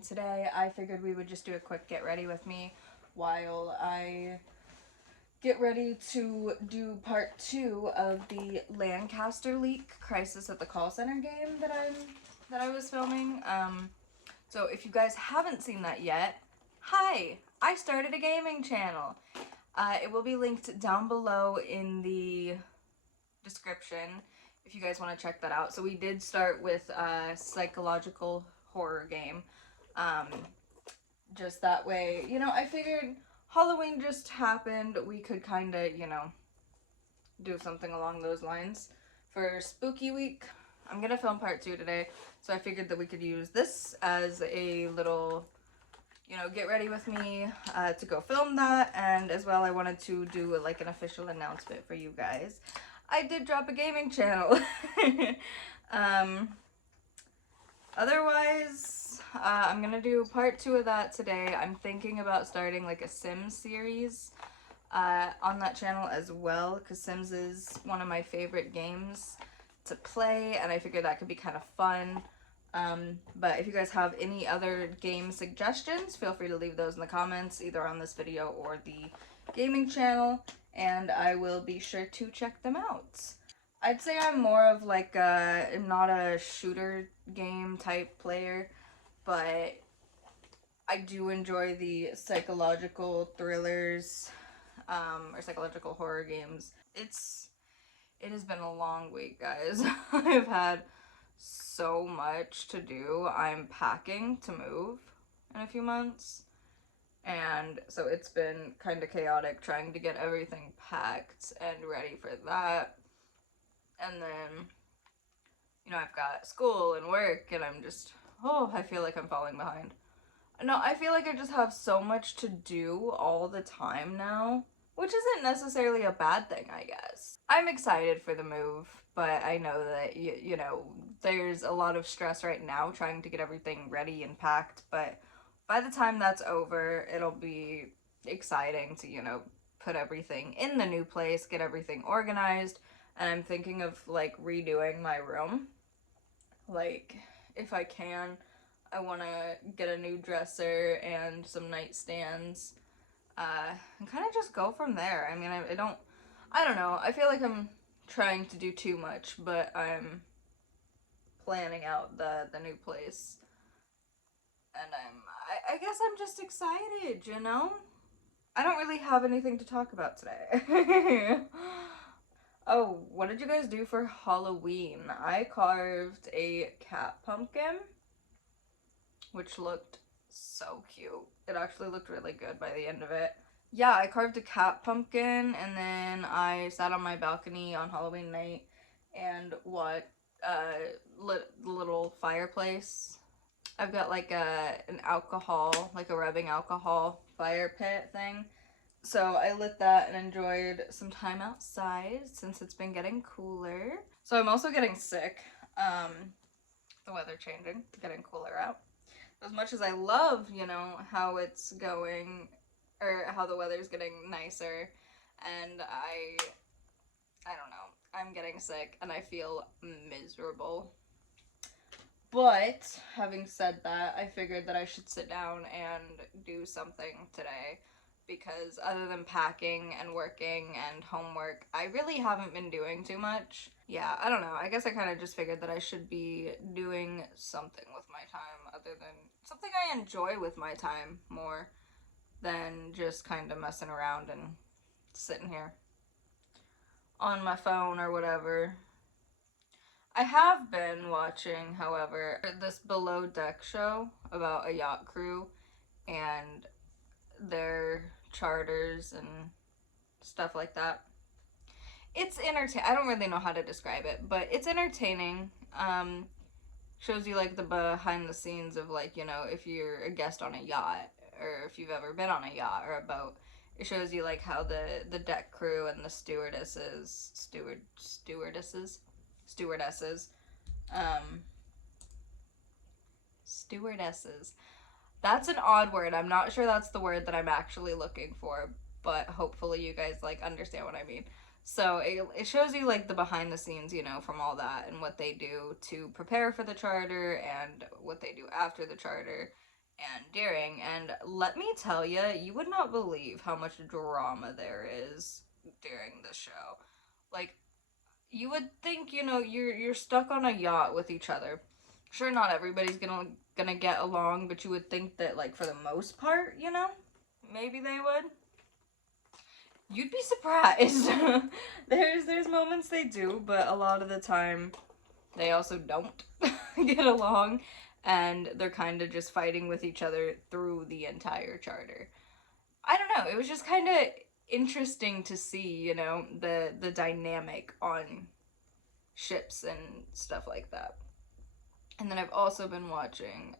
and today I figured we would just do a quick get ready with me while I get ready to do part 2 of the Lancaster leak Crisis at the Call Center game that I was filming. So if you guys haven't seen that yet, hi! I started a gaming channel. It will be linked down below in the description if you guys want to check that out. So we did start with a psychological horror game. Just that way, I figured Halloween just happened. We could kind of, do something along those lines for Spooky Week. I'm gonna film part 2 today, so I figured that we could use this as a little, get ready with me to go film that, and as well I wanted to do like an official announcement for you guys. I did drop a gaming channel. Otherwise, I'm gonna do part 2 of that today. I'm thinking about starting like a Sims series on that channel as well, because Sims is one of my favorite games to play, and I figured that could be kind of fun. But if you guys have any other game suggestions, feel free to leave those in the comments, either on this video or the gaming channel, and I will be sure to check them out. I'd say I'm more of like not a shooter game type player, but I do enjoy the psychological thrillers, or psychological horror games. It has been a long week, guys. I've had so much to do. I'm packing to move in a few months, and so it's been kind of chaotic trying to get everything packed and ready for that. And then, I've got school and work, and I'm just, I feel like I'm falling behind. No, I feel like I just have so much to do all the time now, which isn't necessarily a bad thing, I guess. I'm excited for the move, but I know that, there's a lot of stress right now trying to get everything ready and packed, but by the time that's over, it'll be exciting to, put everything in the new place, get everything organized, and I'm thinking of, like, redoing my room. Like, if I can, I want to get a new dresser and some nightstands, and kind of just go from there. I mean, I don't know. I feel like I'm trying to do too much, but I'm planning out the new place, and I guess I'm just excited, I don't really have anything to talk about today. Oh, what did you guys do for Halloween? I carved a cat pumpkin, which looked so cute. It actually looked really good by the end of it. Yeah, I carved a cat pumpkin, and then I sat on my balcony on Halloween night and lit the little fireplace. I've got like an alcohol, like a rubbing alcohol fire pit thing. So I lit that and enjoyed some time outside since it's been getting cooler. So I'm also getting sick. The weather changing, getting cooler out. As much as I love, how it's going, or how the weather's getting nicer, and I don't know, I'm getting sick and I feel miserable. But having said that, I figured that I should sit down and do something today, because other than packing and working and homework, I really haven't been doing too much. Yeah, I don't know. I guess I kind of just figured that I should be doing something with my time, other than something I enjoy with my time more than just kind of messing around and sitting here on my phone or whatever. I have been watching, however, this Below Deck show about a yacht crew and their charters and stuff like that. It's entertaining. I don't really know how to describe it, but it's entertaining. Shows you like the behind the scenes of, like, if you're a guest on a yacht, or if you've ever been on a yacht or a boat. It shows you like how the deck crew and the stewardesses, stewardesses. That's an odd word. I'm not sure that's the word that I'm actually looking for, but hopefully you guys like understand what I mean. So it shows you like the behind the scenes, from all that, and what they do to prepare for the charter and what they do after the charter. and Deering, and let me tell you, you would not believe how much drama there is during the show. Like, you would think, you know, you're stuck on a yacht with each other. Sure, not everybody's gonna get along, but you would think that, like, for the most part, you know, maybe they would. You'd be surprised. There's moments they do, but a lot of the time they also don't get along, and they're kind of just fighting with each other through the entire charter. I don't know, it was just kind of interesting to see, you know, the dynamic on ships and stuff like that. And then I've also been watching,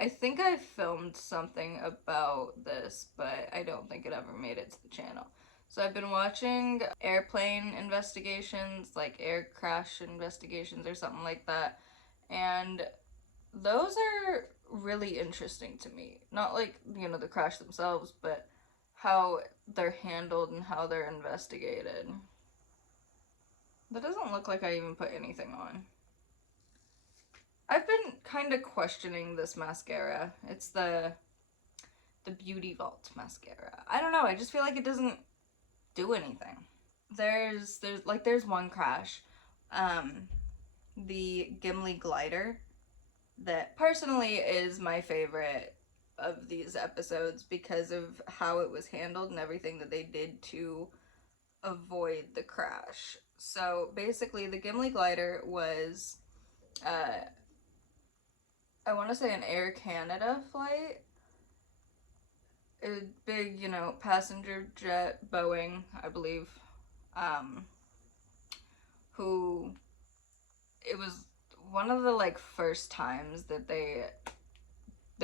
I think I filmed something about this, but I don't think it ever made it to the channel. So I've been watching airplane investigations, like air crash investigations or something like that. And those are really interesting to me. Not like, you know, the crash themselves, but how they're handled and how they're investigated. That doesn't look like I even put anything on. I've been kind of questioning this mascara. It's the Beauty Vault mascara. I don't know, I just feel like it doesn't do anything. There's one crash, the Gimli glider, that personally is my favorite of these episodes because of how it was handled and everything that they did to avoid the crash. So basically the Gimli glider was I want to say an Air Canada flight. A big, you know, passenger jet, Boeing, I believe, who, it was one of the, like, first times that they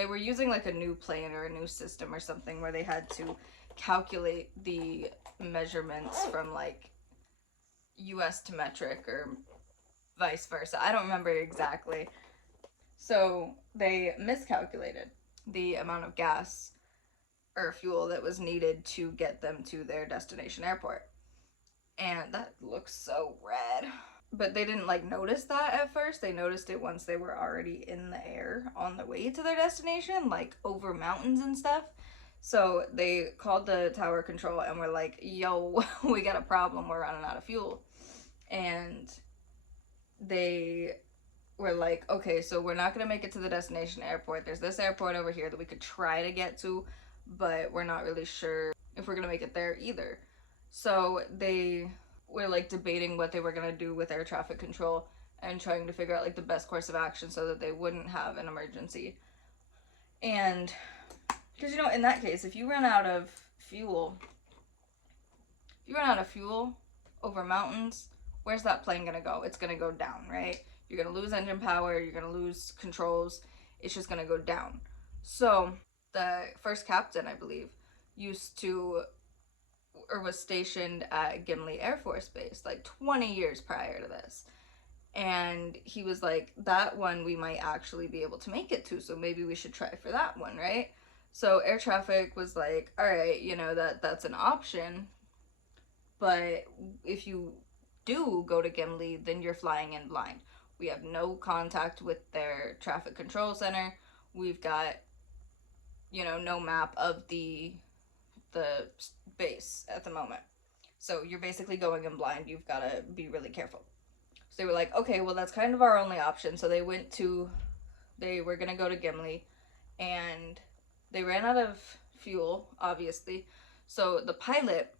were using, like, a new plane or a new system or something where they had to calculate the measurements from, like, US to metric or vice versa. I don't remember exactly. So they miscalculated the amount of gas or fuel that was needed to get them to their destination airport. And that looks so red. But they didn't, like, notice that at first. They noticed it once they were already in the air on the way to their destination, like over mountains and stuff. So they called the tower control and were like, yo, we got a problem, we're running out of fuel. And they were like, okay, so we're not gonna make it to the destination airport. There's this airport over here that we could try to get to, but we're not really sure if we're gonna make it there either. So they were, like, debating what they were gonna do with air traffic control and trying to figure out, like, the best course of action so that they wouldn't have an emergency. And because, you know, in that case, if you run out of fuel over mountains, where's that plane gonna go? It's gonna go down, right? You're gonna lose engine power, you're gonna lose controls, it's just gonna go down. So the first captain, I believe, was stationed at Gimli Air Force Base like 20 years prior to this. And he was like, that one we might actually be able to make it to, so maybe we should try for that one, right? So air traffic was like, all right, you know, that's an option, but if you do go to Gimli, then you're flying in blind. We have no contact with their traffic control center. We've got, you know, no map of the base at the moment. So you're basically going in blind. You've got to be really careful. So they were like, okay, well, that's kind of our only option. So they were going to go to Gimli, and they ran out of fuel, obviously. So the pilot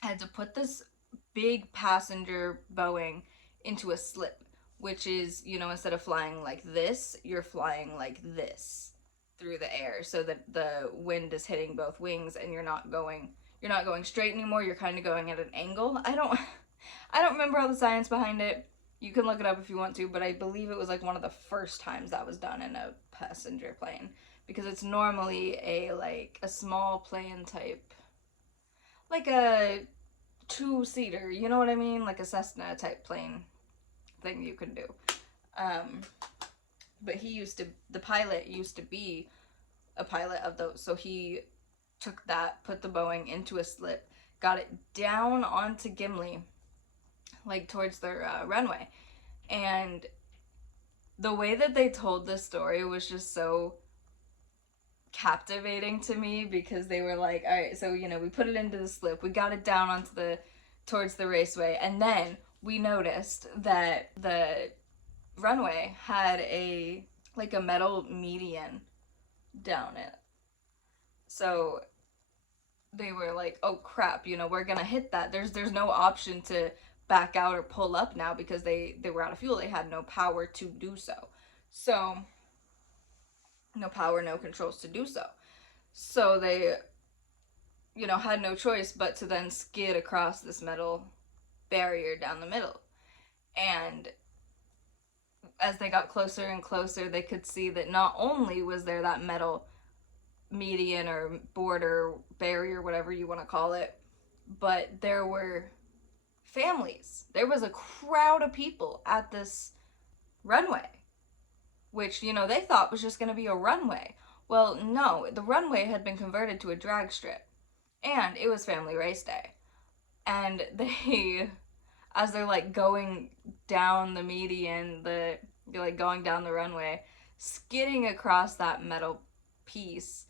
had to put this big passenger Boeing into a slip, which is, you know, instead of flying like this, you're flying like this through the air so that the wind is hitting both wings and you're not going straight anymore. You're kind of going at an angle. I don't remember all the science behind it. You can look it up if you want to, but I believe it was like one of the first times that was done in a passenger plane, because it's normally a small plane type, like a two-seater, you know what I mean? Like a Cessna type plane thing you can do. But the pilot used to be a pilot of those, so he took that, put the Boeing into a slip, got it down onto Gimli, like towards their runway. And the way that they told this story was just so captivating to me because they were like, all right, so you know, we put it into the slip, we got it down onto the towards the raceway, and then we noticed that the runway had a like a metal median down it. So they were like, oh crap, you know, we're gonna hit that. There's no option to back out or pull up now because they were out of fuel. They had no power to do so. So no power, no controls to do so. So they, you know, had no choice but to then skid across this metal barrier down the middle. And as they got closer and closer, they could see that not only was there that metal median or border barrier, whatever you want to call it, but there were families. There was a crowd of people at this runway, which, you know, they thought was just going to be a runway. Well, no, the runway had been converted to a drag strip, and it was family race day. And they, as they're like going down the median, they're like going down the runway, skidding across that metal piece,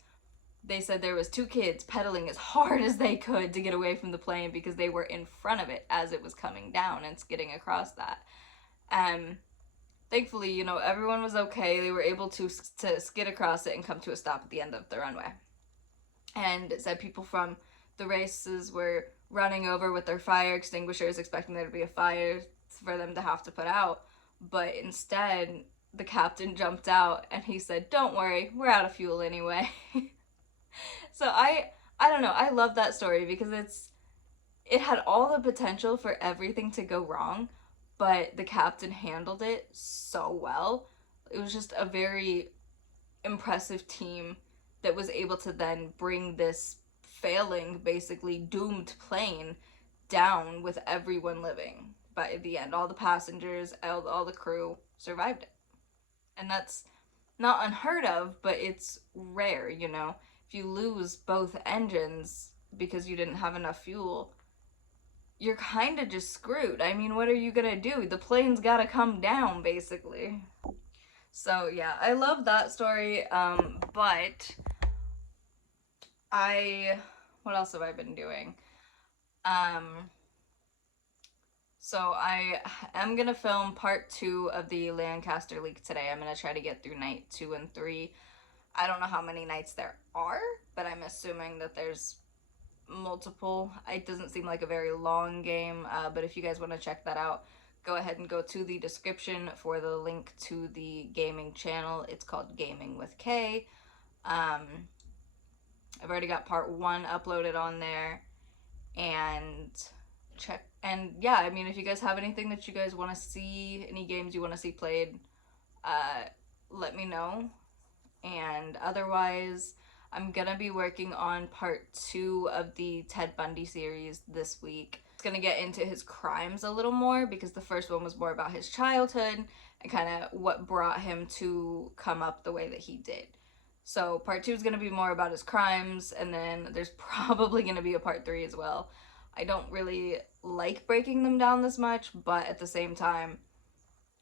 they said there was two kids pedaling as hard as they could to get away from the plane because they were in front of it as it was coming down and skidding across that. Thankfully, you know, everyone was okay. They were able to skid across it and come to a stop at the end of the runway. And it said people from the races were running over with their fire extinguishers, expecting there to be a fire for them to have to put out. But instead, the captain jumped out and he said, "Don't worry, we're out of fuel anyway." So I don't know, I love that story because it had all the potential for everything to go wrong, but the captain handled it so well. It was just a very impressive team that was able to then bring this failing, basically doomed plane down with everyone living. But at the end, all the passengers, all the crew survived it. And that's not unheard of, but it's rare, you know? If you lose both engines because you didn't have enough fuel, you're kind of just screwed. I mean, what are you gonna do? The plane's gotta come down, basically. So yeah, I love that story, but what else have I been doing? So I am gonna film part 2 of the Lancaster leak today. I'm gonna try to get through night 2 and 3. I don't know how many nights there are, but I'm assuming that there's multiple. It doesn't seem like a very long game, but if you guys want to check that out, go ahead and go to the description for the link to the gaming channel. It's called Gaming with Kay. I've already got part 1 uploaded on there, and check. And yeah, I mean, if you guys have anything that you guys want to see, any games you want to see played, let me know. And otherwise, I'm gonna be working on part 2 of the Ted Bundy series this week. It's gonna get into his crimes a little more because the first one was more about his childhood and kind of what brought him to come up the way that he did. So part 2 is gonna be more about his crimes, and then there's probably gonna be a part 3 as well. I don't really like breaking them down this much, but at the same time,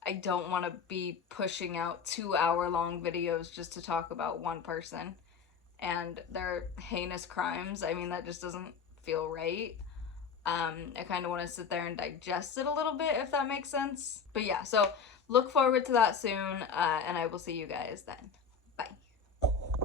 I don't want to be pushing out 2-hour-long videos just to talk about one person and their heinous crimes. I mean, that just doesn't feel right. I kind of want to sit there and digest it a little bit, if that makes sense. But yeah, so look forward to that soon, and I will see you guys then.